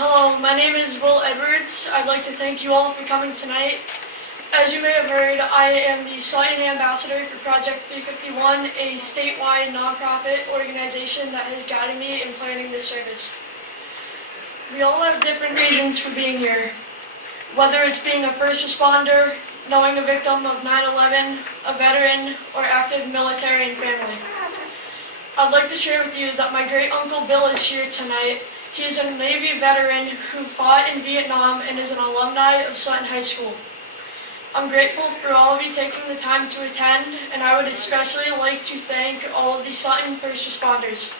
Hello, my name is Will Edwards. I'd like to thank you all for coming tonight. As you may have heard, I am the Sutton Ambassador for Project 351, a statewide nonprofit organization that has guided me in planning this service. We all have different reasons for being here, whether it's being a first responder, knowing a victim of 9/11, a veteran, or active military and family. I'd like to share with you that my great uncle Bill is here tonight. He is a Navy veteran who fought in Vietnam and is an alumni of Sutton High School. I'm grateful for all of you taking the time to attend, and I would especially like to thank all of the Sutton first responders.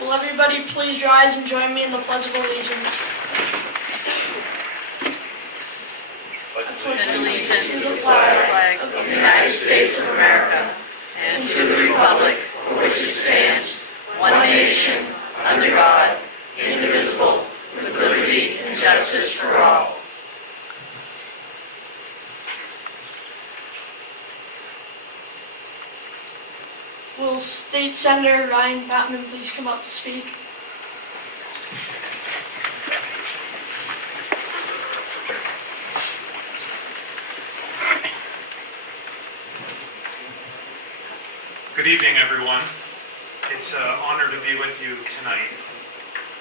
Will everybody please rise and join me in the Pledge of Allegiance? I pledge allegiance to the flag of the United States of America and to the republic for which it stands, one nation, under God, indivisible, with liberty and justice for all. Will State Senator Ryan Batman please come up to speak? Good evening, everyone. It's an honor to be with you tonight.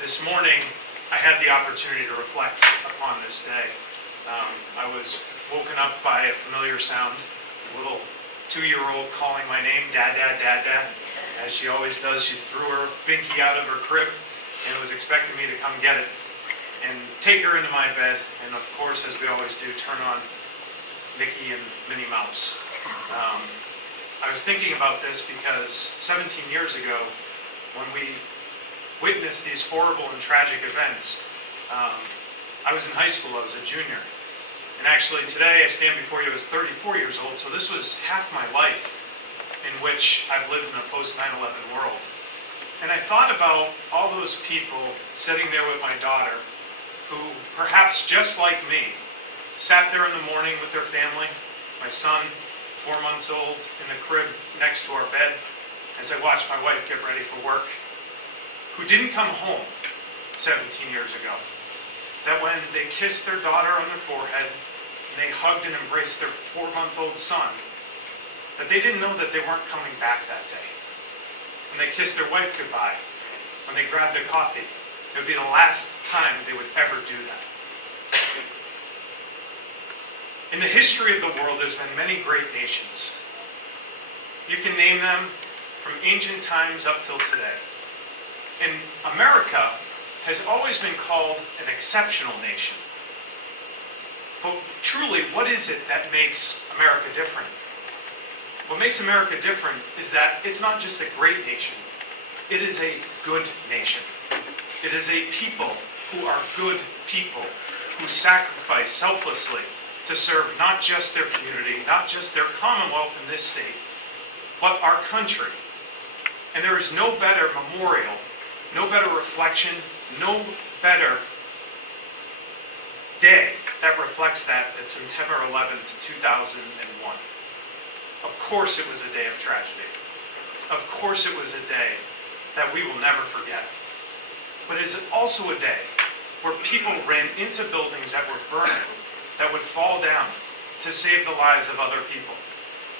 This morning, I had the opportunity to reflect upon this day. I was woken up by a familiar sound, a little 2-year-old calling my name, Dad, Dad, Dad, Dad. As she always does, she threw her binky out of her crib and was expecting me to come get it and take her into my bed. And of course, as we always do, turn on Mickey and Minnie Mouse. I was thinking about this because 17 years ago, when we witnessed these horrible and tragic events, I was in high school. I was a junior. And actually today I stand before you as 34 years old, so this was half my life in which I've lived in a post-9/11 world. And I thought about all those people sitting there with my daughter who, perhaps just like me, sat there in the morning with their family, my son, 4 months old, in the crib next to our bed, as I watched my wife get ready for work, who didn't come home 17 years ago. That when they kissed their daughter on their forehead, and they hugged and embraced their 4-month-old son, that they didn't know that they weren't coming back that day. When they kissed their wife goodbye, when they grabbed a coffee, it would be the last time they would ever do that. In the history of the world, there's been many great nations. You can name them from ancient times up till today. And America has always been called an exceptional nation. But truly, what is it that makes America different? What makes America different is that it's not just a great nation. It is a good nation. It is a people who are good people, who sacrifice selflessly to serve not just their community, not just their commonwealth in this state, but our country. And there is no better memorial, no better reflection, no better day that reflects that than September 11th, 2001. Of course it was a day of tragedy. Of course it was a day that we will never forget. But it is also a day where people ran into buildings that were burning, that would fall down to save the lives of other people.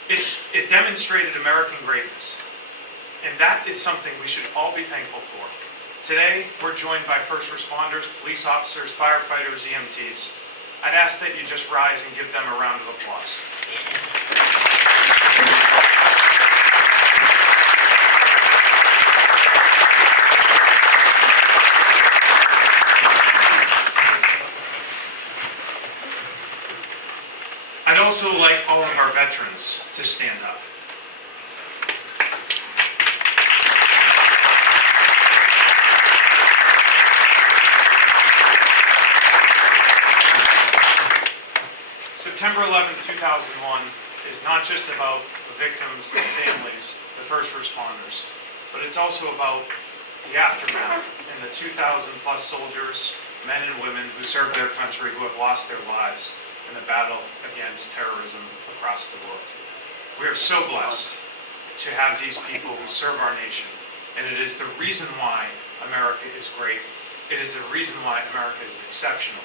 It demonstrated American greatness. And that is something we should all be thankful for. Today, we're joined by first responders, police officers, firefighters, EMTs. I'd ask that you just rise and give them a round of applause. I'd also like all of our veterans to stand up. September 11, 2001 is not just about the victims, the families, the first responders, but it's also about the aftermath and the 2,000 plus soldiers, men and women who served their country, who have lost their lives in the battle against terrorism across the world. We are so blessed to have these people who serve our nation, and it is the reason why America is great. It is the reason why America is exceptional.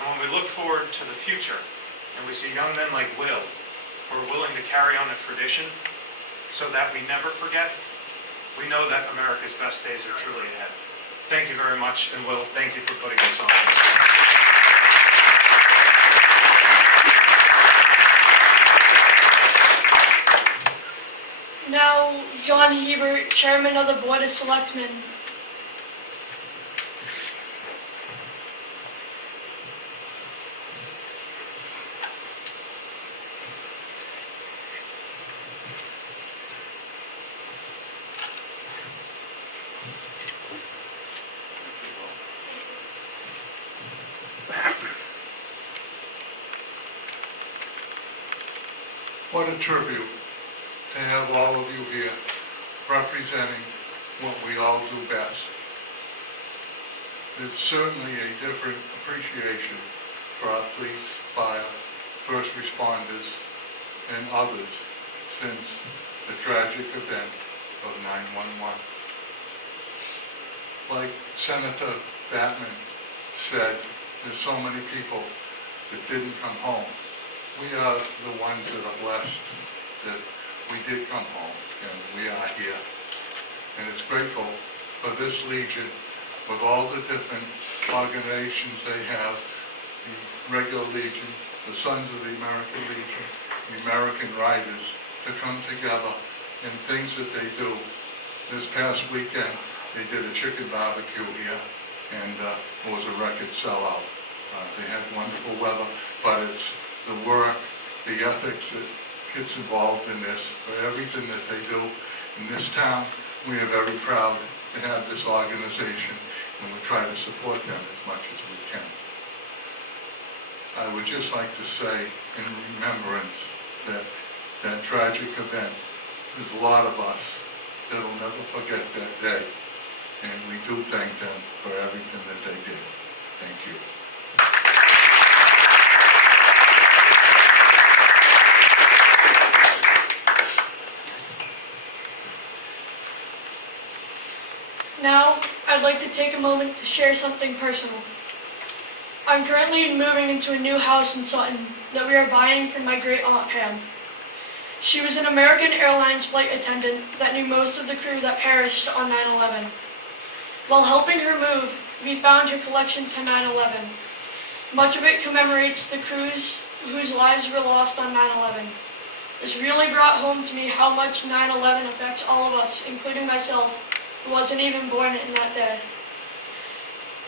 And when we look forward to the future, and we see young men like Will, who are willing to carry on a tradition so that we never forget, we know that America's best days are truly ahead. Thank you very much, and Will, thank you for putting this on. Now, John Hebert, Chairman of the Board of Selectmen. What a tribute to have all of you here representing what we all do best. There's certainly a different appreciation for our police, fire, first responders, and others since the tragic event of 9/11. Like Senator Batman said, there's so many people that didn't come home. We are the ones that are blessed that we did come home and we are here. And it's grateful for this Legion with all the different organizations they have, the regular Legion, the Sons of the American Legion, the American Riders, to come together and things that they do. This past weekend, they did a chicken barbecue here, and it was a record sellout. They had wonderful weather, but it's the work, the ethics that gets involved in this, for everything that they do in this town. We are very proud to have this organization, and we try to support them as much as we can. I would just like to say, in remembrance, that that tragic event, there's a lot of us that will never forget that day, and we do thank them for everything that they did. Thank you. Now, I'd like to take a moment to share something personal. I'm currently moving into a new house in Sutton that we are buying from my great aunt Pam. She was an American Airlines flight attendant that knew most of the crew that perished on 9/11. While helping her move, we found her collection to 9/11. Much of it commemorates the crews whose lives were lost on 9/11. This really brought home to me how much 9/11 affects all of us, including myself, who wasn't even born in that day.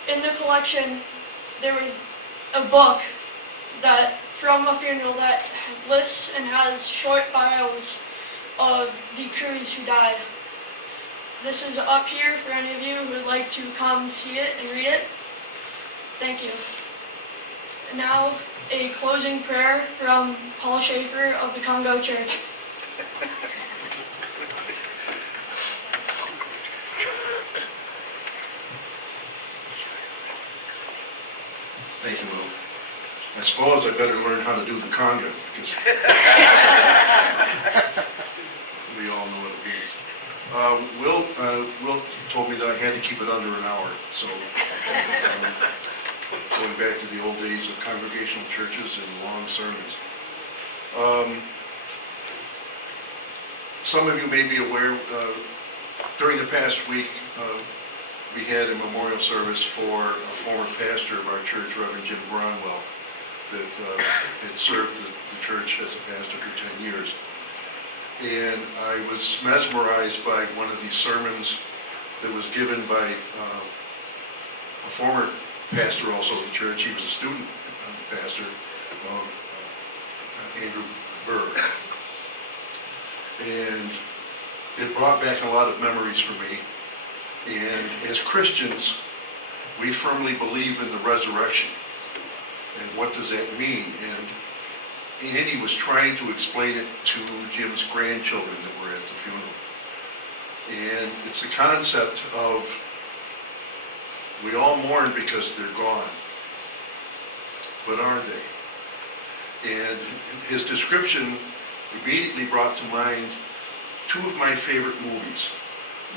In the collection, there was a book that from a funeral that lists and has short bios of the crews who died. This is up here for any of you who would like to come see it and read it. Thank you. Now, a closing prayer from Paul Schaefer of the Congo Church. Thank you, Will. I suppose I better learn how to do the conga, because we all know what it means. Will told me that I had to keep it under an hour, so going back to the old days of congregational churches and long sermons. Some of you may be aware, during the past week, we had a memorial service for a former pastor of our church, Reverend Jim Bronwell, that had served the church as a pastor for 10 years. And I was mesmerized by one of these sermons that was given by a former pastor also of the church. He was a student pastor, Andrew Burr. And it brought back a lot of memories for me. And as Christians, we firmly believe in the resurrection. And what does that mean? And Andy was trying to explain it to Jim's grandchildren that were at the funeral. And it's a concept of we all mourn because they're gone. But are they? And his description immediately brought to mind two of my favorite movies.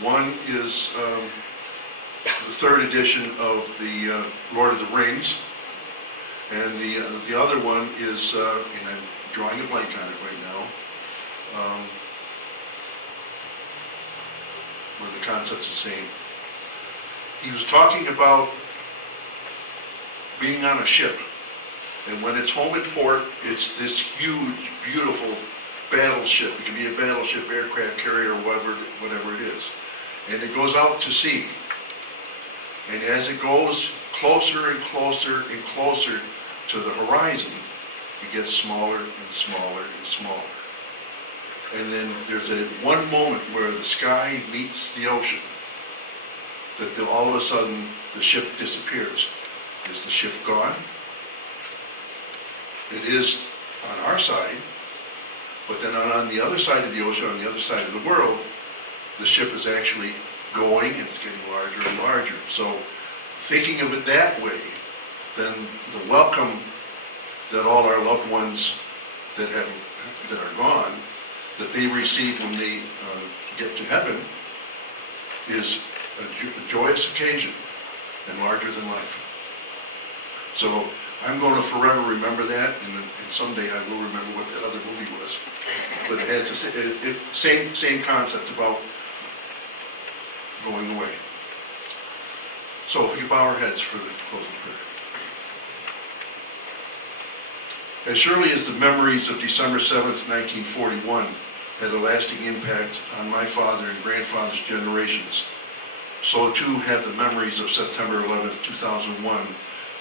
One is the third edition of the Lord of the Rings, and the other one is, and I'm drawing a blank on it right now, where the concept's the same. He was talking about being on a ship, and when it's home in port, it's this huge, beautiful battleship. It can be a battleship, aircraft carrier, whatever it is. And it goes out to sea. And as it goes closer and closer and closer to the horizon, it gets smaller and smaller and smaller. And then there's one moment where the sky meets the ocean, that all of a sudden the ship disappears. Is the ship gone? It is on our side, but then on the other side of the ocean, on the other side of the world, the ship is actually going and it's getting larger and larger. So thinking of it that way, then the welcome that all our loved ones that are gone, that they receive when they get to heaven, is a joyous occasion and larger than life. So I'm going to forever remember that, and someday I will remember what that other movie was. But it has the same concept about going away. So if we could bow our heads for the closing prayer. As surely as the memories of December 7th, 1941 had a lasting impact on my father and grandfather's generations, so too have the memories of September 11th, 2001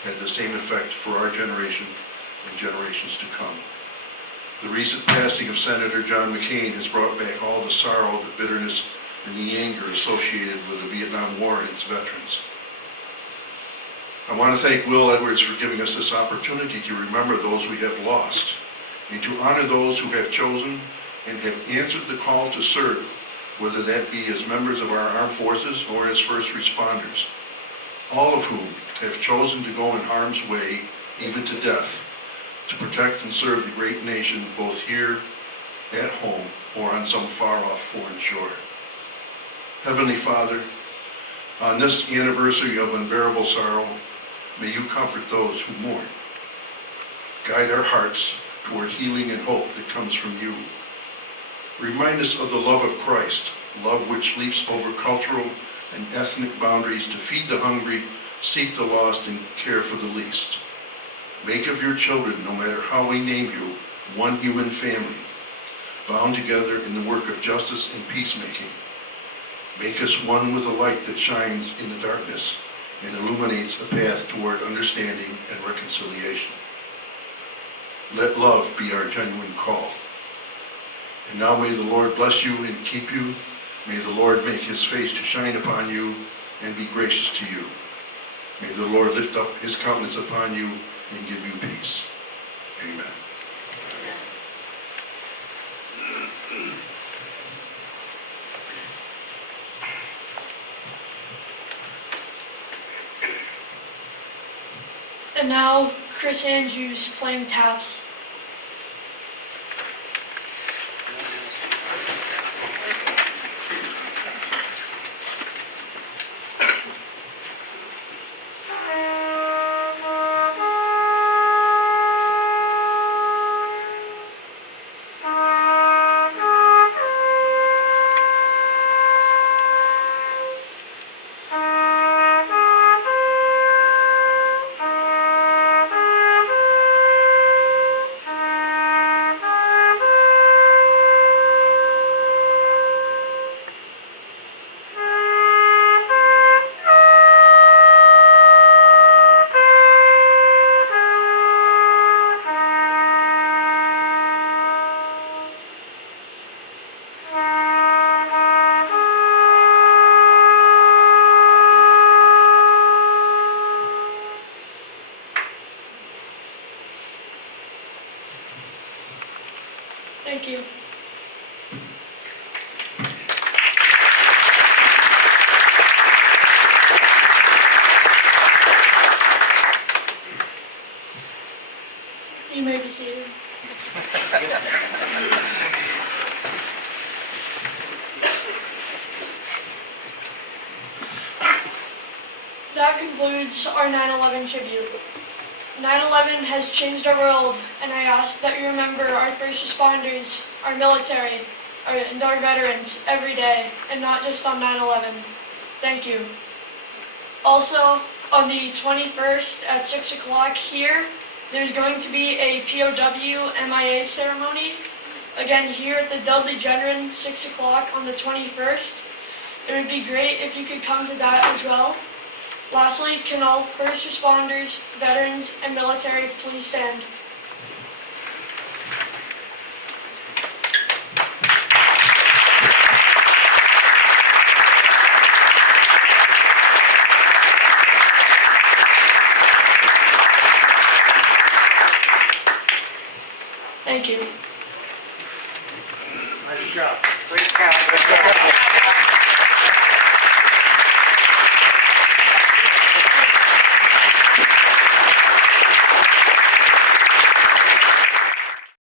had the same effect for our generation and generations to come. The recent passing of Senator John McCain has brought back all the sorrow, the bitterness, and the anger associated with the Vietnam War and its veterans. I want to thank Will Edwards for giving us this opportunity to remember those we have lost and to honor those who have chosen and have answered the call to serve, whether that be as members of our armed forces or as first responders, all of whom have chosen to go in harm's way, even to death, to protect and serve the great nation both here at home or on some far-off foreign shore. Heavenly Father, on this anniversary of unbearable sorrow, may you comfort those who mourn. Guide our hearts toward healing and hope that comes from you. Remind us of the love of Christ, love which leaps over cultural and ethnic boundaries to feed the hungry, seek the lost, and care for the least. Make of your children, no matter how we name you, one human family, bound together in the work of justice and peacemaking. Make us one with a light that shines in the darkness and illuminates a path toward understanding and reconciliation. Let love be our genuine call. And now may the Lord bless you and keep you. May the Lord make his face to shine upon you and be gracious to you. May the Lord lift up his countenance upon you and give you peace. Amen. And now, Chris Andrews playing taps. Thank you. You may be seated. That concludes our 9/11 tribute. 9/11 has changed our world, and I ask that you remember our first responders, our military, and our veterans every day, and not just on 9/11. Thank you. Also, on the 21st at 6 o'clock here, there's going to be a POW MIA ceremony. Again, here at the Dudley-Gendron, 6 o'clock on the 21st. It would be great if you could come to that as well. Lastly, can all first responders, veterans, and military please stand? Thank you. Nice job. Great job.